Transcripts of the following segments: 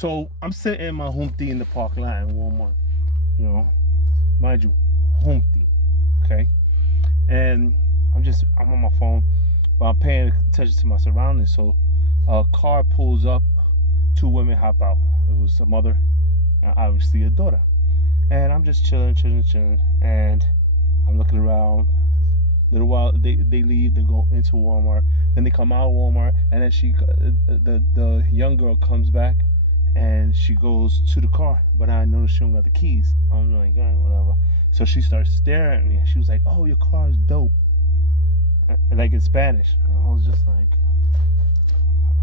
So I'm sitting in my Humpty in the parking lot in Walmart. You know, mind you, Humpty. Okay, and I'm on my phone, but I'm paying attention to my surroundings. So a car pulls up, two women hop out. It was a mother and obviously a daughter. And I'm just chilling, and I'm looking around. Little while they leave, they go into Walmart, then they come out of Walmart, and then the young girl comes back, and she goes to the car, but I noticed she don't got the keys. I'm like, whatever. So she starts staring at me, and she was like, "Oh, your car is dope," like in Spanish. And I was just like,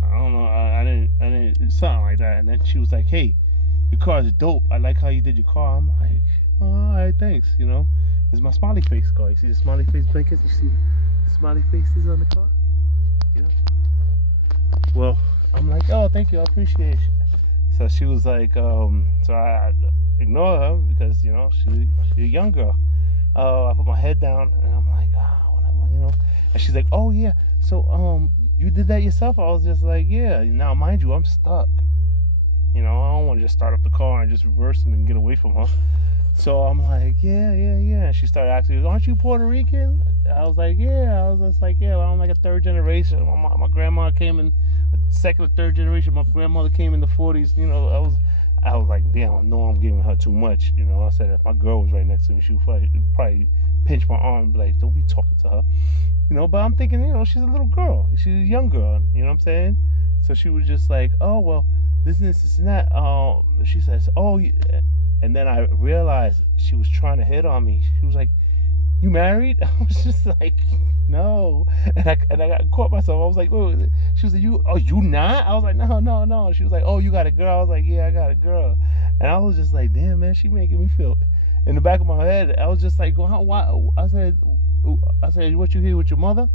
I don't know, I didn't something like that. And then she was like, "Hey, your car is dope. I like how you did your car." I'm like, "Oh, all right, thanks." It's my smiley face car. You see the smiley face blankets? You see the smiley faces on the car? Well, I'm like, "Oh, thank you. I appreciate it." So she was like, so I ignore her because, she's a young girl. I put my head down and I'm like, whatever. And she's like, "Oh, yeah. So, you did that yourself?" I was just like, "Yeah." Now, mind you, I'm stuck. I don't want to just start up the car and just reverse it and get away from her. So I'm like, yeah. And she started asking, "Aren't you Puerto Rican?" I was like, "Yeah." I was just like, "Yeah, well, I'm like a third generation. My grandma came in second or third generation. My grandmother came in the 40s." I was like, damn, I know I'm giving her too much. I said if my girl was right next to me, she would probably pinch my arm and be like, "Don't be talking to her." But I'm thinking, she's a little girl. She's a young girl. You know what I'm saying? So she was just like, "Oh, well, this and that." She says, "Oh," and then I realized she was trying to hit on me. She was like, "You married?" I was just like, "No," and I got caught myself. I was like, "Oh," she was like, "You not?" I was like, "No." She was like, "Oh, you got a girl?" I was like, "Yeah, I got a girl," and I was just like, "Damn, man, she making me feel." In the back of my head, I was just like, "Why?" I said, "What, you here with your mother?"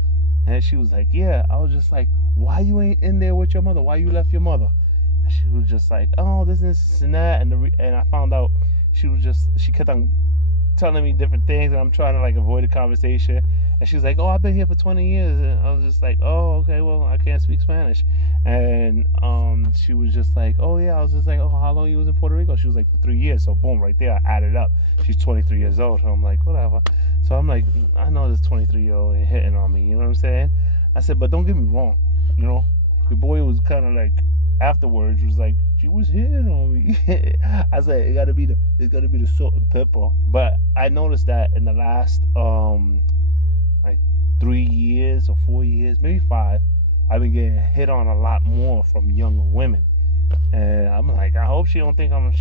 And she was like, "Yeah." I was just like, "Why you ain't in there with your mother? Why you left your mother?" And she was just like, "Oh, this and that," and I found out she kept on telling me different things, and I'm trying to like avoid the conversation. And she was like, "Oh, I've been here for 20 years," and I was just like, "Oh, okay, well, I can't speak Spanish." And she was just like, "Oh yeah." I was just like, "Oh, how long you was in Puerto Rico?" She was like, "For 3 years." So boom, right there, I added up. She's 23 years old. So I'm like, whatever. So I'm like, I know this 23-year-old ain't hitting on me. You know what I'm saying? I said, but don't get me wrong. Your boy was kind of like afterwards was like, "She was hitting on me." I said, it's gotta be the salt and pepper. But I noticed that in the last like 3 years or 4 years, maybe 5, I've been getting hit on a lot more from younger women. And I'm like, I hope she don't think I'm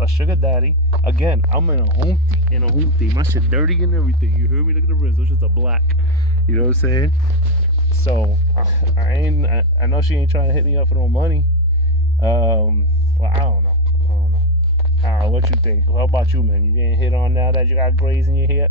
a sugar daddy. Again, I'm in a Humpty. My shit dirty and everything. You heard me? Look at the rims. Those shits are black. You know what I'm saying? So I know she ain't trying to hit me up for no money. Well, I don't know. What you think? How about you, man? You getting hit on now that you got grays in your hair?